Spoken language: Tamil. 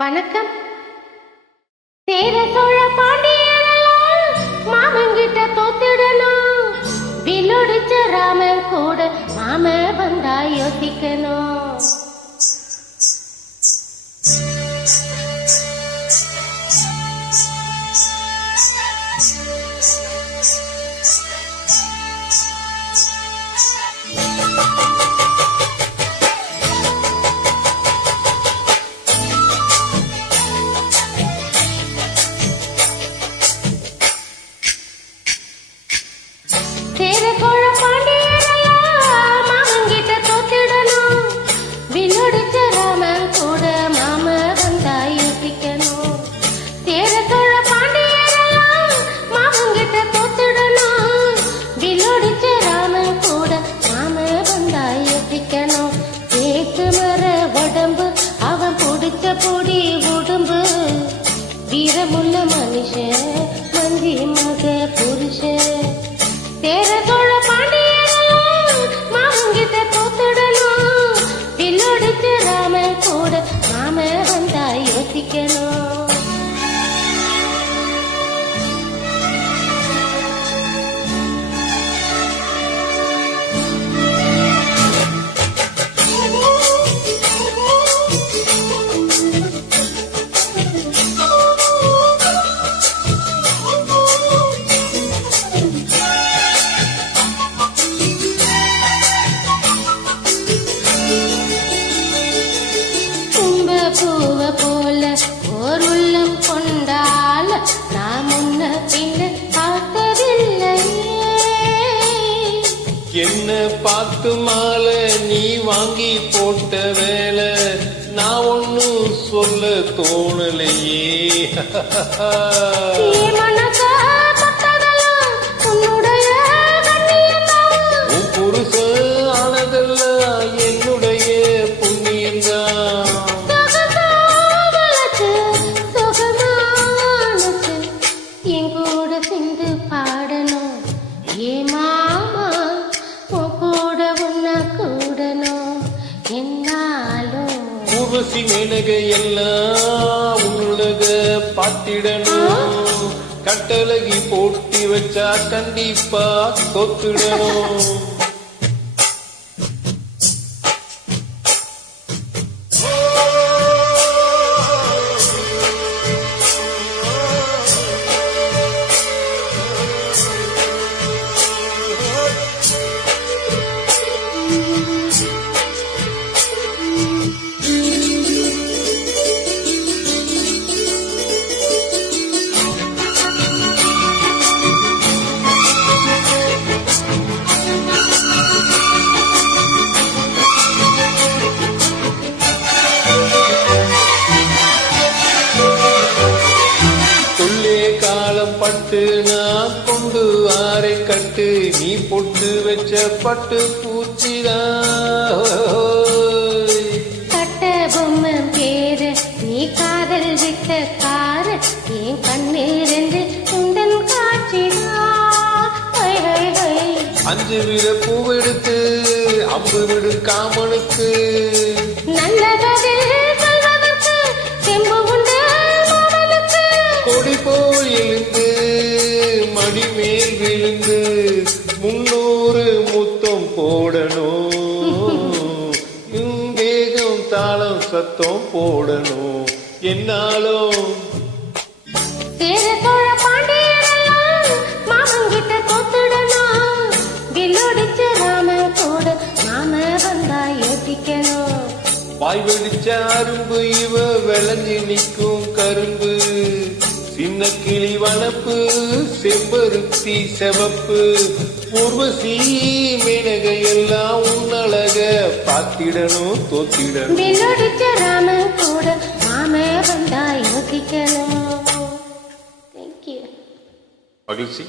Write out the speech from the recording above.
வணக்கம். சேர சோழ பாண்டியரெல்லாம் மாமங்கிட்ட தோத்துடணும். வில்லொடிச்ச ராமன் கூட மாம வந்தா யோசிக்கணும். வீரமுள்ள மனுஷன் மந்தி மக புருஷன் சேர சோழ பாண்டியரெல்லாம் மாமங்கிட்ட தோத்துடணும். வில்லொடிச்ச ராமன் கூட மாம வந்தா யோசிக்கணும். பூவ போல ஓர் உள்ளம் கொண்டால நான் முன்ன பின்ன பார்த்ததில்லை. என்ன பார்த்து மாலை நீ வாங்கி போட்ட வேலை நான் ஒன்னும் சொல்ல தோணலையே. உன் புருஷன் ஆனதெல்லாம் என்னுடைய புண்ணியந்தான். ஊர்வசி மேனகை எல்லாம் உன்னுலக பார்த்திடணும். கட்டழகி போட்டி வச்சா கண்டிப்பா தோத்துடணும். பட்டு நான் கொண்டு ஆரை கட்டு நீ பொட்டு வச்ச பட்டு பூச்சிதான். கட்ட பொம்மை பேரு நீ காதல் விட்ட கார என் கண்ணிருந்து உந்தன் காட்சிதான். அஞ்சு வித பூவெடுத்து அம்பு விடு காமனுக்கு நல்லது செம்பு உண்டு கொடி போல் எழுந்து மடி மேல் விழுந்து 300 முத்தம் போடணும். வேகம் தாளம் சத்தம் போடணும். என்னாலும் சேர சோழ பாண்டியரெல்லாம் மாமங்கிட்ட தோத்துடணும். வில்லொடிச்ச ராமன் கூட மாம வந்தா யோசிக்கணும். வாய் வெடிச்ச அரும்பு இவ விளைஞ்சி நிற்கும் கரும்பு. சின்ன கிளி வனப்பு செம்பருத்தி செவப்பு. ஊர்வசி மேனகை எல்லாம் உன்னழக பார்த்திடணும் தோத்திடணும். வில்லொடிச்ச ராமன் கூட மாம வந்தா யோசிக்கணும். மகிழ்ச்சி.